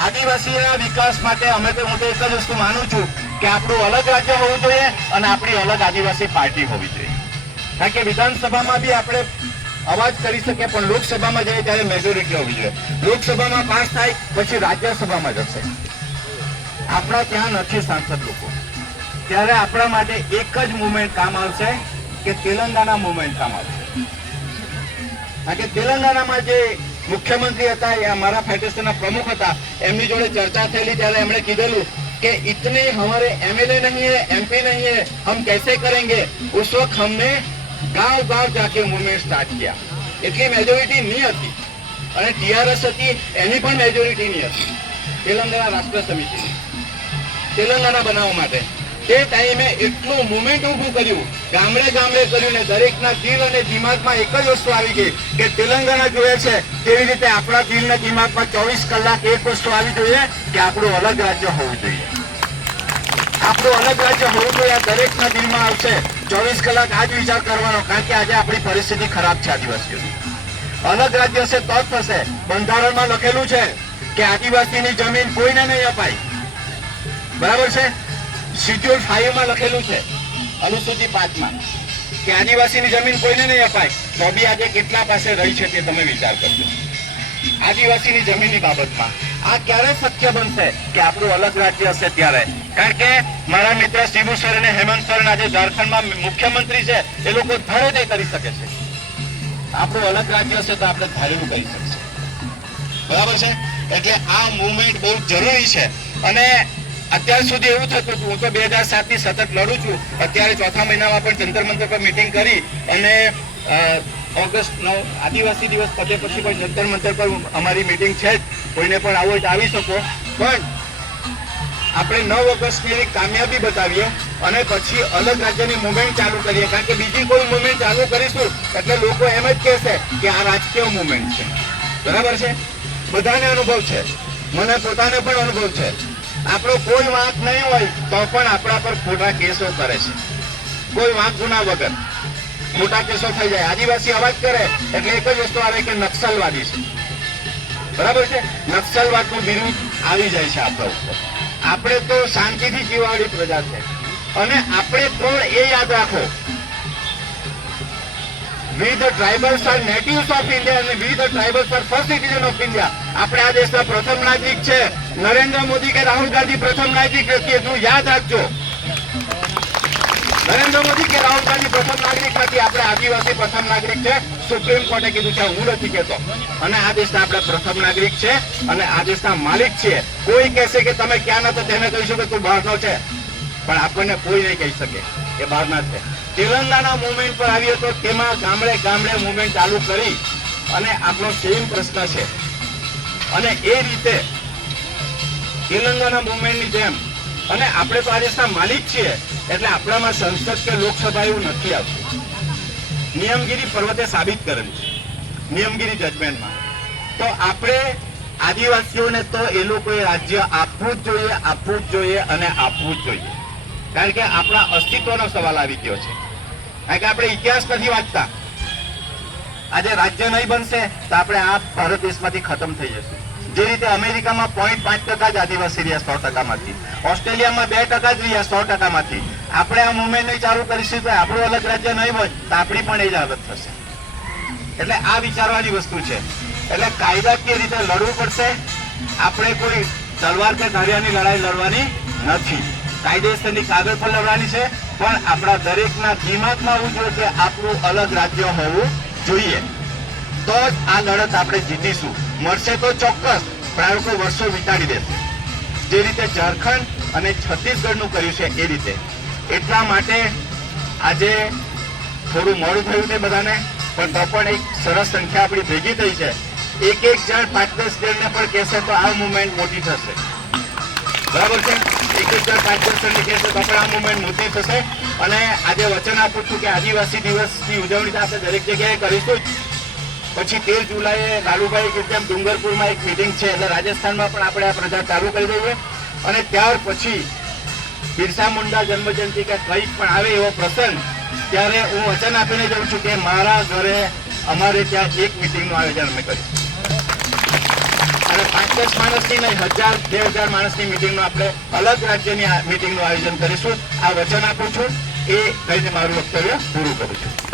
આદિવાસીના વિકાસ માટે હું તો એક જ વસ્તુ માનું છું કે આપણું અલગ રાજ્ય હોવું જોઈએ અને આપણી અલગ આદિવાસી પાર્ટી હોવી જોઈએ. કારણ કે વિધાનસભામાં બી આપણે અવાજ કરી શકીએ, પણ લોકસભામાં જઈએ ત્યારે મેજોરિટી હોવી જોઈએ. લોકસભામાં પાસ થાય પછી રાજ્યસભામાં જશે. આપણા ત્યાં નથી સાંસદ લોકો, ત્યારે આપણા માટે એક જ મુવમેન્ટ કામ આવશે કે તેલંગાના મુવમેન્ટ કામ આવશે. કારણ કે તેલંગાનામાં જે મુખ્યમંત્રી હતા, એ અમારા ફેડરેશનના પ્રમુખ હતા, એમની જોડે ચર્ચા થયેલી ત્યારે એમણે કીધેલું कि इतने हमारे एमएलए नहीं है, एमपी नहीं है, हम कैसे करेंगे. उस वक्त हमने गांव गांव जाके मूवमेंट स्टार्ट किया. એટલી મેજોરિટી નહીં હતી અને ટીઆરએસ હતી એની પણ મેજોરિટી નહીં હતી તેલંગાના રાષ્ટ્ર સમિતિની તેલંગાના બનાવવા માટે. તે ટાઈમે એટલું મુવમેન્ટ ઊભું કર્યું, ગામડે ગામડે કર્યું ને દરેકના દિલ અને દિમાગમાં એક જ વસ્તુ આવી ગઈ કે તેલંગાના જોઈએ છે તેવી રીતે આપણા દિલના દિમાગમાં 24 કલાક એક વસ્તુ આવી જોઈએ કે આપણું અલગ રાજ્ય હોવું જોઈએ. આપણું અલગ રાજ્ય હોવું જોઈએ. દરેકના દિલમાં આવશે 24 કલાક આ જ વિચાર કરવાનો. કારણ કે આજે આપણી પરિસ્થિતિ ખરાબ છે આદિવાસીઓની. અલગ રાજ્ય હશે તો જ થશે. બંધારણમાં લખેલું છે કે આદિવાસીની જમીન કોઈને નહીં અપાય. બરાબર છે? શેડ્યુલ 5 માં લખેલું છે, અનુસૂચિ 5 માં, કે આદિવાસીની જમીન કોઈને નહીં અપાય. તો બી આજે કેટલા પાસે રહી છે તે તમે વિચાર કરજો. આદિવાસીની જમીનની બાબતમાં આ ક્યારે શક્ય બનશે કે આપણું અલગ રાજ્ય હશે ત્યારે. કારણ કે મારા મિત્ર શિબુ સર અને હેમંત સર આજે ઝારખંડમાં મુખ્યમંત્રી છે, એ લોકો ધારે તે કરી શકે છે. આપણું અલગ રાજ્ય હશે તો આપણે ધારેલું કરી શકશે. બરાબર છે? એટલે આ મુવમેન્ટ બહુ જરૂરી છે. અને અત્યાર સુધી એવું થતું હતું, હું તો 2007 થી સતત લડું છું. અત્યારે ચોથા મહિનામાં પણ જંતર મંતર પર મીટિંગ કરી અને ઓગસ્ટ 9 આદિવાસી દિવસ પતે પછી પણ જંતર મંતર પર અમારી મીટિંગ છે જ. કોઈને પણ આવો હોય તો આવી શકો. પણ આપણે 9 ઓગસ્ટની કામયાબી બતાવીએ અને પછી અલગ રાજ્યની મુવમેન્ટ ચાલુ કરીએ. કારણ કે બીજી કોઈ મુવમેન્ટ ચાલુ કરીશું એટલે લોકો એમ જ કહેશે કે આ રાજકીય મુવમેન્ટ છે. બરાબર છે? બધાને અનુભવ છે, મને પોતાને પણ અનુભવ છે. આપણો કોઈ વાંક નહીં હોય તો પણ આપણા પર ખોટા કેસો કરે છે. કોઈ વાંક ગુના વગર ખોટા કેસો થઈ જાય. આદિવાસી અવાજ કરે એટલે એક જ વસ્તુ આવે કે નક્સલવાદી છે. બરાબર છે? નક્સલવાદનું વિરુદ્ધ આવી જાય છે આપણા ઉપર. આપણે તો શાંતિથી જીવવાવાળી પ્રજા છે. અને આપણે પણ એ યાદ રાખો, we the tribals are natives of India and we the tribals are first citizen of India. આપણે આ દેશના પ્રથમ નાગરિક છે. નરેન્દ્ર મોદી કે રાહુલ ગાંધી પ્રથમ નાગરિક નથી, એટલું યાદ રાખજો. નરેન્દ્ર મોદી કે રાહુલ ગાંધી પ્રથમ નાગરિક નથી, આપણે આદિવાસી પ્રથમ નાગરિક છે. સુપ્રીમ કોર્ટે કીધું છે, હું નથી કહેતો. અને આ દેશના આપણે પ્રથમ નાગરિક છે અને આ દેશના માલિક છીએ. કોઈ કહેશે કે તમે ક્યાં નતો, તેને કહીશું કે તું બહારનો છે, પણ આપણને કોઈ નહીં કહી શકે કે બહારના છે. તેલંગાના મુવમેન્ટ પર આવીએ તો તેમાં ગામડે ગામડે મુવમેન્ટ ચાલુ કરી અને આપણો સેમ પ્રશ્ન છે. અને એ રીતે તેલંગાના મુવમેન્ટની જેમ, અને આપણે તો આ દેશના માલિક છીએ એટલે આપણામાં સંસદ કે લોકસભા એવું નથી આવતું. નિયમગીરી પર્વતે સાબિત કરેલું છે, નિયમગીરી જજમેન્ટમાં. તો આપણે આદિવાસીઓને તો એ લોકોએ રાજ્ય આપવું જ જોઈએ, આપવું જ જોઈએ અને આપવું જ જોઈએ. કારણ કે આપણા અસ્તિત્વનો સવાલ આવી ગયો છે. કારણ કે આપણે ઇતિહાસ નથી વાંચતા. આજે રાજ્ય નહીં બનશે તો આપણે આ ભારત દેશમાંથી ખતમ થઈ જશું. જે રીતે અમેરિકામાં 0.5% જ આદિવાસી રહ્યા 100%માંથી, ઓસ્ટ્રેલિયામાં 2% જ રહ્યા 100%માંથી. આપણે આ મુવમેન્ટ નહીં ચાલુ કરીશું તો આપણું અલગ રાજ્ય નહીં હોય તો આપણી પણ એ જ હાલત થશે. એટલે આ વિચારવાની વસ્તુ છે. એટલે કાયદાકીય રીતે લડવું પડશે. આપણે કોઈ તલવાર કે ધારિયાની લડાઈ લડવાની નથી, કાયદેસરની કાગળ પર લડવાની છે. પણ આપણા દરેકના દિમાગમાં આવવું જોઈએ કે આપણું અલગ રાજ્ય હોવું જોઈએ. તો જ આ લડત આપણે જીતીશું. મળશે તો ચોક્કસ, પણ આ લોકો વર્ષો વિતાડી દેશે. જે રીતે ઝારખંડ અને છત્તીસગઢનું કર્યું છે એ રીતે. એટલા માટે આજે થોડું મોડું થયું છે બધાને, પણ તો પણ એક સરસ સંખ્યા આપણી ભેગી થઈ છે. એક જણ 5-10 જણને પણ કહેશે તો આ મુવમેન્ટ મોટી થશે. બરાબર છે? એક જણ 5-10 જણને કહેશે તો પણ આ મુવમેન્ટ મોટી થશે. અને આજે વચન આપું છું કે આદિવાસી દિવસની ઉજવણી આપણે દરેક જગ્યાએ કરીશું જ. પછી 13 જુલાઈએ લાલુભાઈ જેમ ડુંગરપુરમાં એક મિટિંગ છે, એટલે રાજસ્થાનમાં પણ આપણે આ પ્રચાર ચાલુ કરી દઈએ. અને ત્યાર પછી બિરસા મુંડા જન્મજયંતિ કે કંઈક પણ આવે એવો પ્રસંગ, ત્યારે હું વચન આપીને જાઉં છું કે મારા ઘરે અમારે ત્યાં એક મિટિંગનું આયોજન અમે કરીશું. અને 5-10 માણસની નહીં, 1000-2000 માણસની મિટિંગનું આપણે અલગ રાજ્યની મિટિંગનું આયોજન કરીશું. આ વચન આપું છું. એ કહીને મારું વક્તવ્ય પૂરું કરું છું.